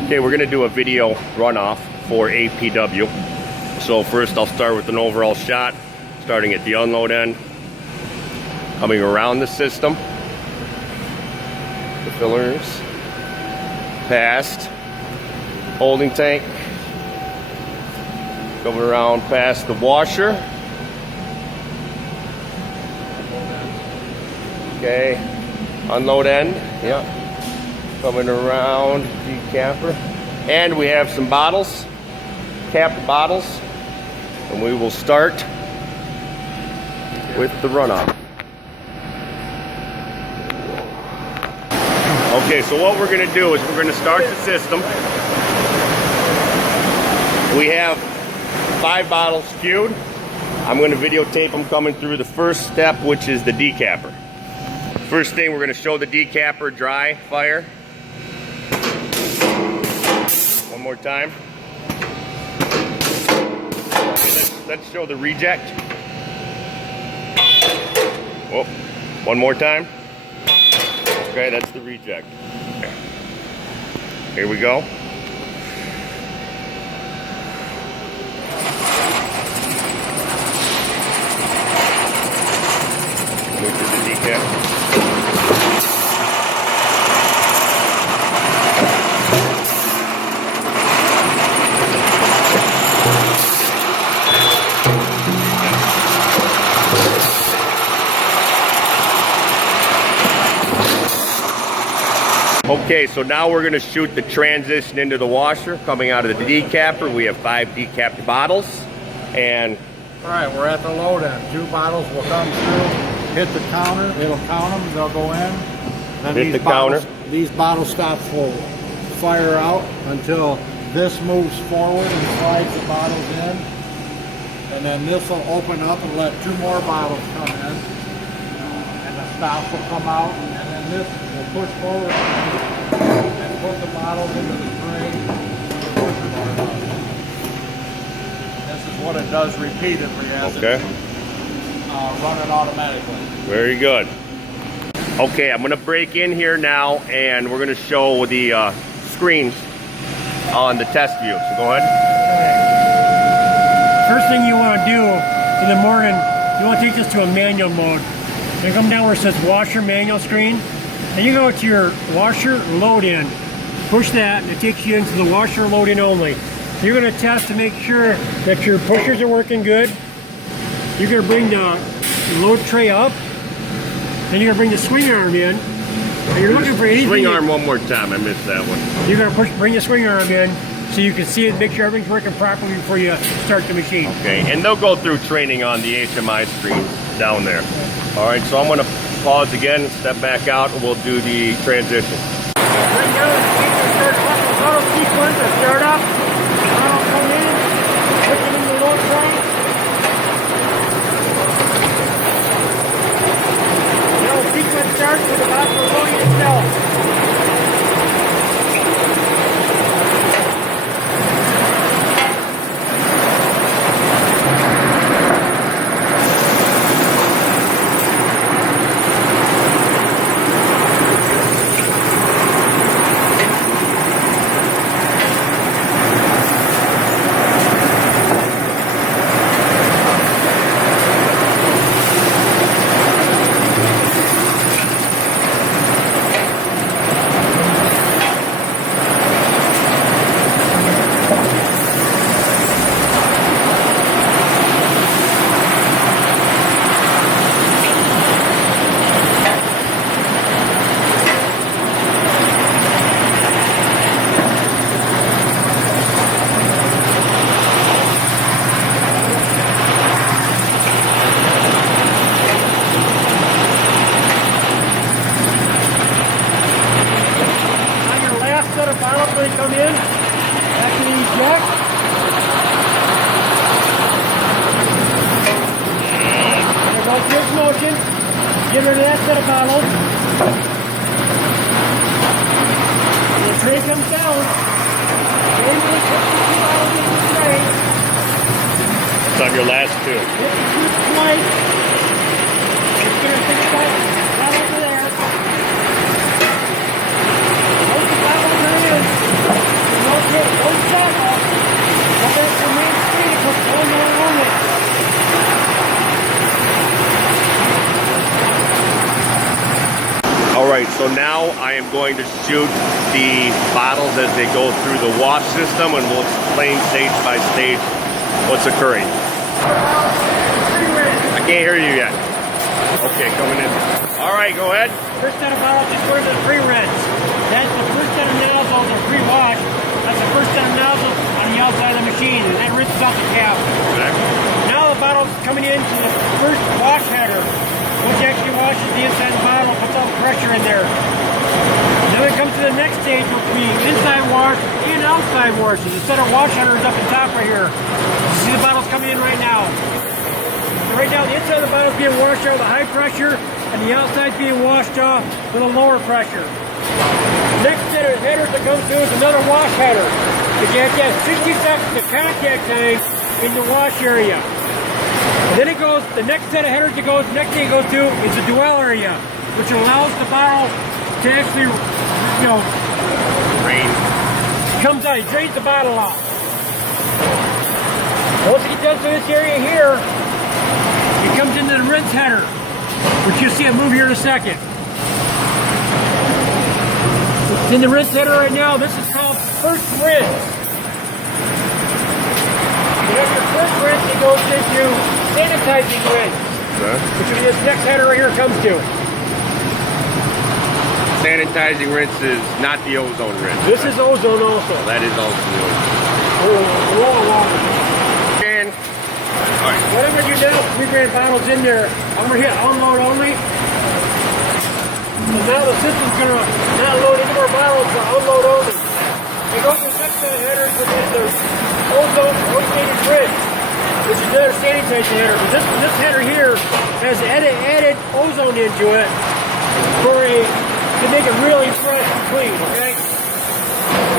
Okay, we're gonna do a video runoff for APW. So first I'll start with an overall shot, starting at the unload end, coming around the system, the fillers, past, holding tank, coming around past the washer. Okay, unload end, yeah. Coming around decapper, and we have some bottles, capped bottles, and we will start with the runoff. Okay, so what we're going to do is we're going to start the system. We have 5 bottles queued. I'm going to videotape them coming through the first step, which is the decapper. First thing, we're going to show the decapper dry fire. One more time. Okay, let's show the reject. Oh, one more time. Okay, that's the reject. Here we go. Move to the decap. Okay, so now we're going to shoot the transition into the washer coming out of the decapper. We have 5 decapped bottles, and all right, we're at the load end. 2 bottles will come through, hit the counter, it'll count them, they'll go in. Then hit the counter. These bottle stops will fire out until this moves forward and slides the bottles in. And then this will open up and let 2 more bottles come in. And the stops will come out, and then this will push forward and put the bottles into the tray. This is what it does repeatedly as it's running automatically. Very good. Okay, I'm going to break in here now, and we're going to show the screens on the test view. So go ahead. First thing you want to do in the morning, you want to take this to a manual mode. You come down where it says washer manual screen, and you go to your washer load in. Push that, and it takes you into the washer load in only. You're going to test to make sure that your pushers are working good. You're going to bring the load tray up, and you're going to bring the swing arm in. And you're looking for anything. Swing arm one more time. I missed that one. You're going to bring the swing arm in so you can see it, make sure everything's working properly before you start the machine. Okay, and they'll go through training on the HMI screen down there. All right, so I'm going to pause again, step back out, and we'll do the transition. Right now, the auto sequence will start up. Auto come in, put it in the load tray. Now the sequence starts with the bottle loading itself. Set of bottles when they come in, after the eject. And go quick motion, get rid of that set of bottles. And the tray comes down. Then we put the 2 bottles in the tray. It's on your last 2. Hit the 2 twice. It's going to fix that right over there. Put the bottles in. going to shoot the bottles as they go through the wash system, and we'll explain stage by stage what's occurring. I can't hear you yet. Okay, coming in. All right, go ahead. First set of bottles is for the pre-rinse. That's the first set of nozzles are pre-wash. That's the first set of nozzles on the outside of the machine, and that rinses out the cap. Okay. Now the bottle's coming into the first wash header, which actually washes the inside of the bottle, puts all the pressure in there. Then it comes to the next stage, which will be inside wash and outside washes. The set of wash headers up the top right here. You see the bottles coming in right now. So right now, the inside of the bottle is being washed out with a high pressure, and the outside is being washed off with a lower pressure. The next set of headers that comes through is another wash header. Because you have to have 60 seconds of contact time in the wash area. And then it goes, the next set of headers it goes, next thing it goes to is the dwell area, which allows the bottle to actually, Rain. comes out, it drains the bottle off. Once it gets to this area here, it comes into the rinse header, which you'll see it move here in a second. It's in the rinse header right now. This is called first rinse. After first rinse, it goes into sanitizing rinse, Okay. which will be this next header right here comes to. Sanitizing rinse is not the ozone rinse. This is ozone also. That is also the ozone. Low water. And, all right. What I'm going to do now is we ran bottles in there. I'm going to hit unload only. So now the system's going to not load any more bottles, but unload only. It goes to the next set of headers, which is the ozone rotated rinse, which is another sanitization header. But this header here has added ozone into it to make it really fresh and clean, okay?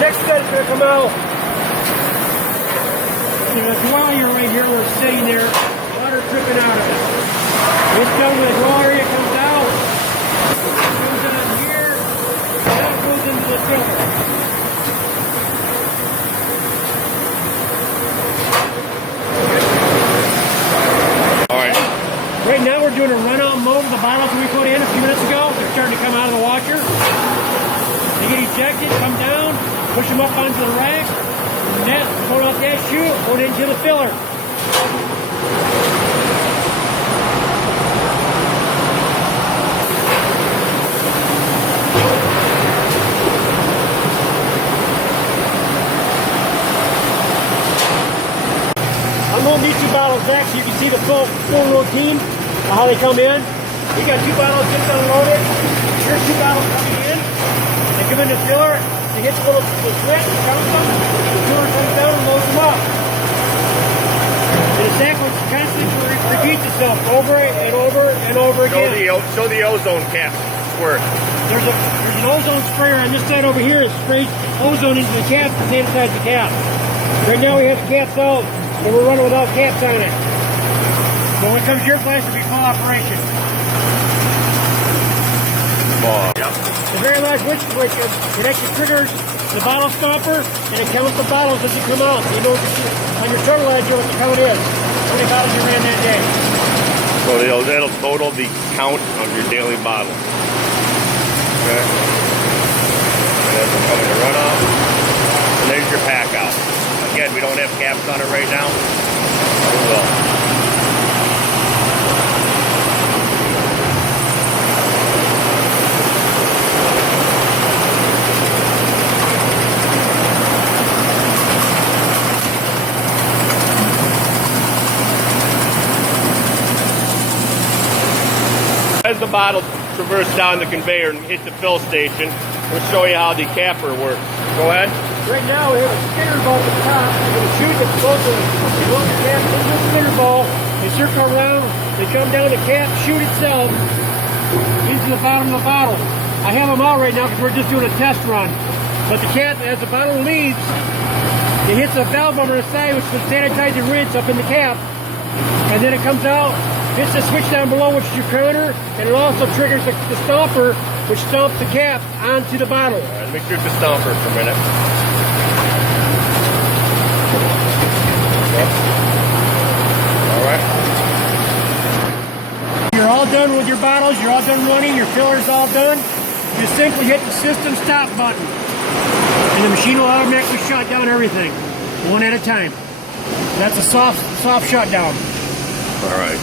Next set is going to come out. You know, the dwell area right here where it's sitting there, water dripping out of it. This comes with the dwell area, comes out, goes down here, and now it goes into the filter. All right. Right now we're doing a run-out mode of the bottles we put in a few minutes ago. They're starting to come out of the washer. They get ejected, come down, push them up onto the rack, and then pull out that chute, put it into the filler. I'm holding these two bottles back so you can see the full routine of how they come in. You got two bottles just unloaded. Here's two bottles coming in. They come in the filler. They hit the switch, comes them. The filler comes down and loads them up. And the cycle constantly repeats itself over and over and over again. Show the ozone cap squirt. There's an ozone sprayer on this side over here that sprays ozone into the cap to sanitize the cap. Right now we have the caps out, and we're running without caps on it. So when it comes to your place, it'll be full operation. Yep. The very last switch it actually triggers the bottle stopper, and it counts the bottles as they come out. So you know on your total ledger what the count is. How many bottles you ran that day. So that'll total the count of your daily bottles. Okay. And that's coming to run off. And there's your pack out. Again, we don't have caps on it right now. We will. As the bottle traverses down the conveyor and hit the fill station, we'll show you how the capper works. Go ahead. Right now we have a spinner ball at the top. We're going to shoot the both of the cap into the spinner ball. They circle around. They come down the cap, shoot itself into the bottom of the bottle. I have them out right now because we're just doing a test run. But the cap, as the bottle leaves, it hits a valve on the side which will sanitize and rinse up in the cap. And then it comes out, hits the switch down below, which is your counter, and it also triggers the stomper, which stomps the cap onto the bottle. All right, let me shoot the stomper for a minute. Yep. All right. You're all done with your bottles, you're all done running, your filler's all done. you simply hit the system stop button, and the machine will automatically shut down everything, one at a time. That's a soft shutdown. All right.